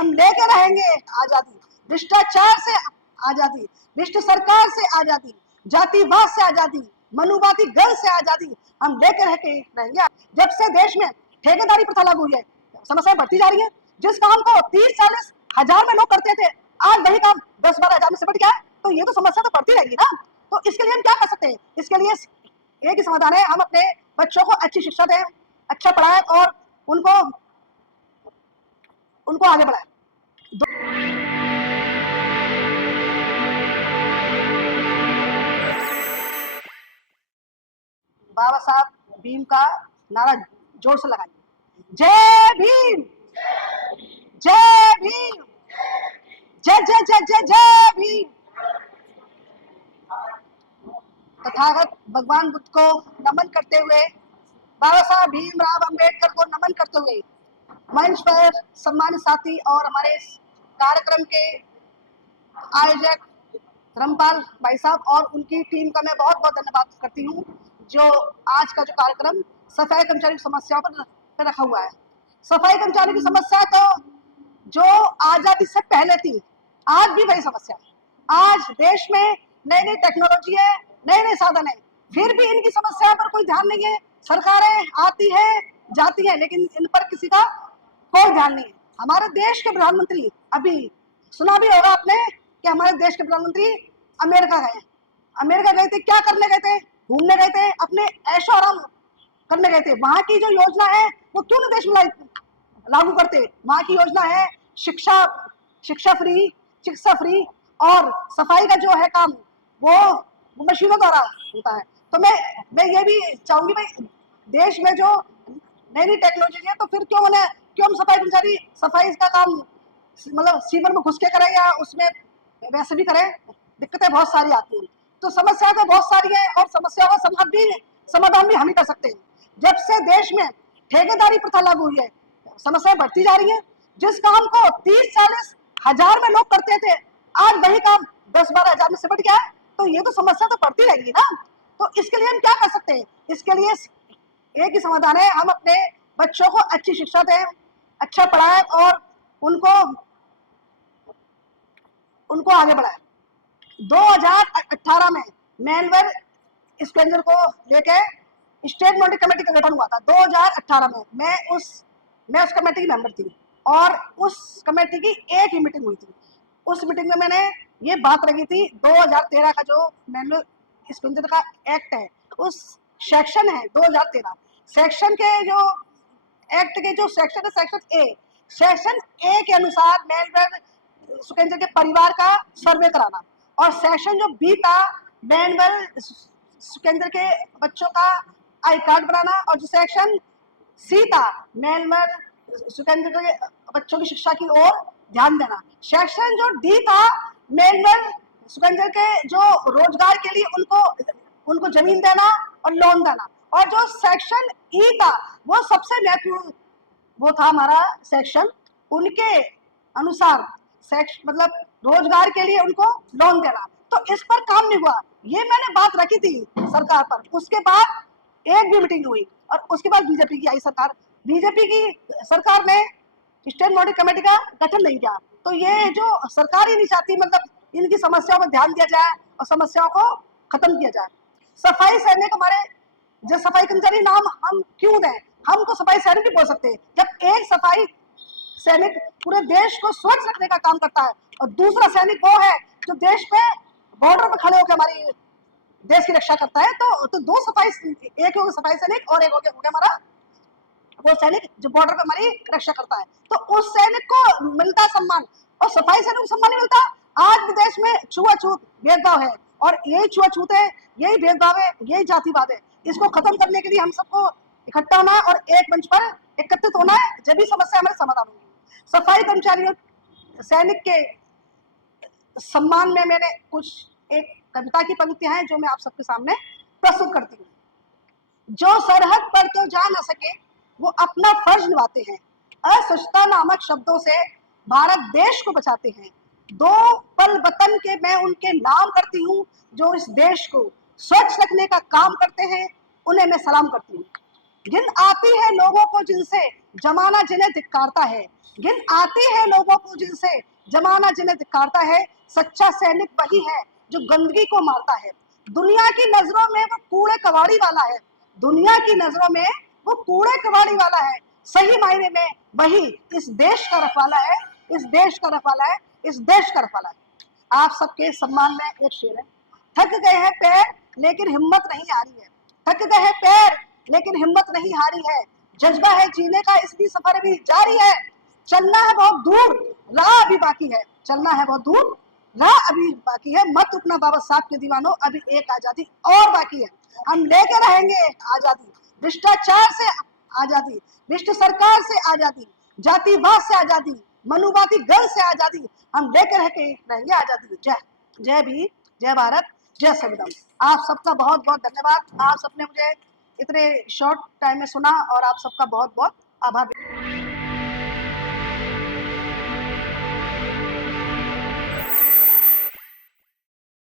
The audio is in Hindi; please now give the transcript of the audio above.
हम लेके रहेंगे आजादी, भ्रष्टाचार से आजादी, भ्रष्ट सरकार से आजादी, जातिवाद से आजादी, मनुवादी गण से आजादी हम लेकर रहेंगे। जब से देश में ठेकेदारी प्रथा लागू हुई है, समस्या बढ़ती जा रही है। जिस काम को 30-40 हजार में लोग करते थे, आज वही काम 10-12 हजार में सिमट गया है, तो ये तो समस्या तो बढ़ती रहेगी ना। तो इसके लिए हम क्या कर सकते हैं? इसके लिए एक ही समाधान है, हम अपने बच्चों को अच्छी शिक्षा दें, अच्छा पढ़ाएं और उनको आगे बढ़ाएं। बाबा साहब भीम का नारा जोर से लगाइए। जय भीम, जय भीम, जय जय जय जय जय भीम। तथागत भगवान बुद्ध को नमन करते हुए, बाबा साहब भीमराव अंबेडकर को नमन करते हुए, मंच पर सम्मानित साथी और हमारे इस कार्यक्रम के आयोजक धर्मपाल भाई साहब और उनकी टीम का मैं बहुत बहुत धन्यवाद करती हूँ, जो आज का जो कार्यक्रम सफाई कर्मचारी की समस्याओं पर रखा हुआ है। सफाई कर्मचारी की समस्या तो जो आजादी से पहले थी, आज भी वही समस्या है। आज देश में नई नई टेक्नोलॉजी है, नए नए साधन है, फिर भी इनकी समस्या पर कोई ध्यान नहीं है। सरकारें आती है जाती है, लेकिन इन पर किसी का कोई ध्यान नहीं है। हमारे देश के प्रधानमंत्री, अभी सुना भी होगा आपने कि हमारे देश के प्रधानमंत्री अमेरिका गए। अमेरिका गए थे, क्या करने गए थे? घूमने गए थे, अपने ऐशो आराम करने गए थे। वहां की जो योजना है वो क्यों नहीं देश में लागू करते? वहां की योजना है शिक्षा फ्री और सफाई का जो है काम वो मशीनों द्वारा होता है। तो मैं ये भी चाहूंगी भाई, देश में जो नई नई टेक्नोलॉजी है, तो फिर क्यों हम सफाई का काम मतलब सीवर में घुस के करें या उसमें वैसे भी करें? दिक्कतें बहुत सारी आती हैं। तो समस्या तो बहुत सारी है और समस्याओं का समाधान भी हम ही कर सकते हैं। जब से देश में ठेकेदारी प्रथा लागू हुई है, समस्याएं बढ़ती जा रही है। जिस काम को 30-40 हजार में लोग करते थे, आज वही काम 10-12 हजार में सिमट गया है, तो ये तो समस्या तो बढ़ती रहेगी ना। तो इसके लिए हम क्या कर सकते हैं? इसके लिए एक ही समाधान है, हम अपने बच्चों को अच्छी शिक्षा दें, अच्छा पढ़ाएं और उनको आगे बढ़ाएं। 2018 में मैनवेल स्ट्रेंजर को लेके स्टेट मॉनिटरिंग कमेटी का गठन हुआ था। 2018 में मैं उस कमेटी की मेंबर थी और उस कमेटी की एक ही मीटिंग हुई थी। उस मीटिंग में मैंने ये बात रखी थी, 2013 का जो मैनुअल स्ट्रेंजर का एक्ट है, उस सेक्शन है 2013 सेक्शन के जो एक्ट के जो सेक्शन है, सेक्शन ए के अनुसार मैनवेल स्ट्रेंजर के परिवार का सर्वे कराना, और सेक्शन जो बी था मैनवेल स्ट्रेंजर के बच्चों का आई कार्ड बनाना, और जो सेक्शन सी था मैनवेल स्ट्रेंजर के बच्चों की शिक्षा की ओर ध्यान देना। सेक्शन जो डी था मैनवेल स्ट्रेंजर के जो रोजगार के लिए उनको जमीन देना और लोन देना, और जो सेक्शन ई था वो सबसे महत्वपूर्ण वो था हमारा सेक्शन, उनके अनुसार मतलब रोजगार के लिए उनको लोन देना। तो इस पर काम नहीं हुआ, ये मैंने बात रखी थी सरकार पर। उसके बाद एक भी मीटिंग हुई और उसके बाद बीजेपी की आई सरकार। बीजेपी की सरकार ने स्टेट मॉनिटरिंग कमेटी का गठन नहीं किया। तो ये जो सरकार ही नहीं चाहती मतलब इनकी समस्याओं पर ध्यान दिया जाए और समस्याओं को खत्म किया जाए। सफाई सैनिक, हमारे जो सफाई कर्मचारी नाम हम क्यों दें? हम तो सफाई सैनिक भी बोल सकते हैं। जब एक सफाई सैनिक पूरे देश को स्वच्छ रखने का काम करता है और दूसरा सैनिक वो है जो देश पे बॉर्डर पे खड़े होकर हमारी देश की रक्षा करता है, तो दो सफाई, एक हो गया सफाई सैनिक और एक हो गया हमारा वो सैनिक जो बॉर्डर पे हमारी रक्षा करता है। तो उस सैनिक को मिलता सम्मान और सफाई सैनिक को सम्मान नहीं मिलता। आज भी देश में छुआछूत भेदभाव है और यही छुआछूत है, यही भेदभाव है, यही जातिवाद है। इसको खत्म करने के लिए हम सबको इकट्ठा होना है और एक मंच पर एकत्रित होना है, जब भी समस्या हमारे समाधान होगी। सफाई कर्मचारियों सैनिक के सम्मान में मैंने कुछ एक कविता की पंक्तियां हैं जो मैं आप सबके सामने प्रस्तुत करती हूँ। जो सरहद पर तो जा न सके वो अपना फर्ज निभाते हैं, अस्वच्छता नामक शब्दों से भारत देश को बचाते हैं। दो पल वतन के मैं उनके नाम करती हूँ, जो इस देश को स्वच्छ रखने का काम करते हैं, उन्हें मैं सलाम करती हूँ। गिन आती है लोगों को जिनसे जमाना जिन्हें धिक्कारता है, गिन आती है लोगों को जिनसे जमाना जिन्हें धिक्कारता है। सच्चा सैनिक वही है जो गंदगी को मारता है। दुनिया की नजरों में वो कूड़े कबाड़ी वाला है, दुनिया की नजरों में वो कूड़े कबाड़ी वाला है। सही मायने में वही इस देश का रखवाला है, इस देश का रखवाला है, इस देश का रखवाला है। आप सबके सम्मान में एक शेर है। थक गए हैं पैर लेकिन हिम्मत नहीं हारी है, थक गए हैं पैर लेकिन हिम्मत नहीं हारी है। जज्बा है जीने का इसलिए सफर भी जारी है। चलना है बहुत दूर, राह अभी बाकी है, चलना है बहुत दूर, राह अभी बाकी है। मत रुकना बाबा साहब के दीवानों, अभी एक आजादी और बाकी है। हम लेके रहेंगे आजादी, भ्रष्टाचार से आजादी, भ्रष्ट सरकार से आजादी, जातिवाद से आजादी, मनुवादी गल से आजादी। हम लेकर रहेंगे आजादी। जय जय भीम, जय भारत, जय संविधान। आप सबका बहुत बहुत धन्यवाद। आप सबने मुझे इतने शॉर्ट टाइम में सुना और आप सबका बहुत बहुत आभार।